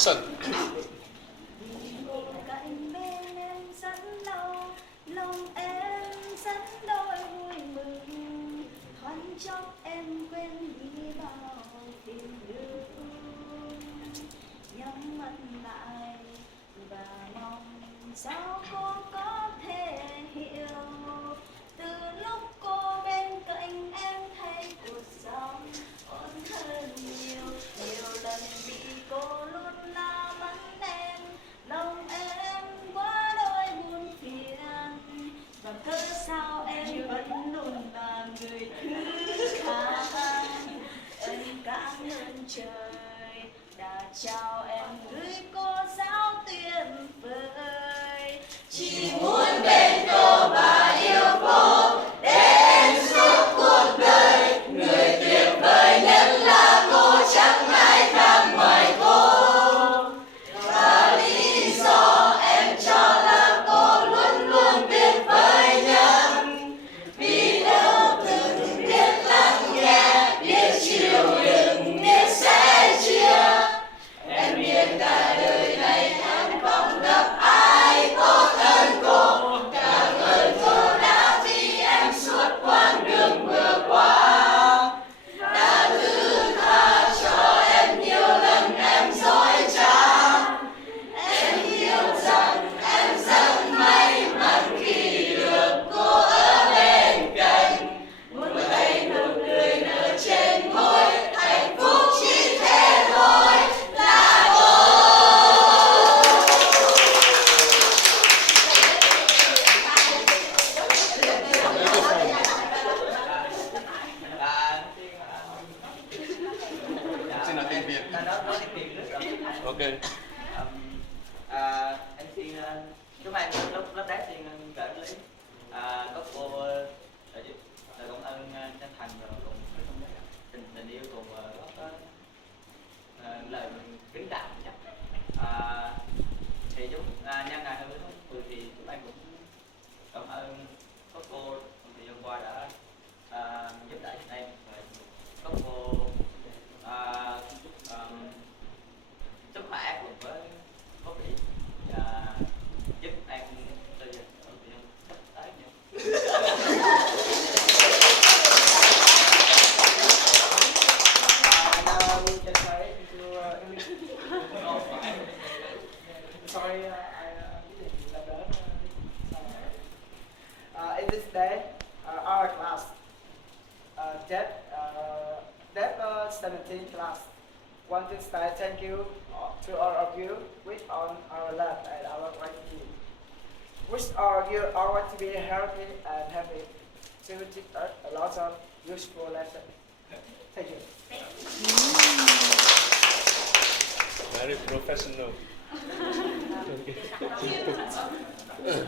Action. Cạnh bên em rất lâu, lòng em rất đôi vui mừng. Thoáng chốc em quên đi bao phiền lưu. Nhắm mắt lại và mong sao cô có thể hiểu. Từ lúc cô bên cạnh em thấy cuộc sống ổn hơn nhiều. Nhiều lần bị cô luôn la mắng em, lòng em quá đôi buồn phiền. Và cớ sao em vẫn luôn là người thứ hai. Em cảm ơn trời đã trao em gửi cô giáo tuyệt vời. Chỉ muốn bên cô và yêu cô để em suốt cuộc đời. Người tuyệt vời nhất là cô, chẳng ai khác ngoài cô. Và lý do em cho là cô luôn luôn tuyệt vời nhất, vì đâu từng biết lắng nghe, biết chịu đựng, biết sẻ chia. Em biết cả đời này em không gặp ai tốt hơn cô. Cảm ơn cô đã vì em suốt quãng đường vừa qua, đã thứ tha cho em nhiều lần em dối trá. Em hiểu rằng em rất may mắn khi được cô ở bên cạnh. Một thấy nụ cười nở trên môi, hạnh phúc chỉ thế thôi là cô. Xin là tiếng Việt. Nói tiếng Việt rất là Ok. em xin chúc anh lúc lớp đá xin gửi lấy có cô đã giúp cảm ơn chân thành và cũng tình yêu cùng có lời kính trọng chắc. Thì chúc nhân ngày 20/10 thì chúng anh cũng cảm ơn có cô trong thời gian qua đã giúp đỡ chúng em. Có cô sức khỏe cùng với có vị và giúp em từ giờ sắp tới nữa. Now we can try into English. Sorry, I didn't learn. In this day, our class, that 17 class, want to say thank you to all of you with on our left and our right knee. Wish all you all to be healthy and happy to teach us a lot of useful lessons. Thank you. Very professional. Okay.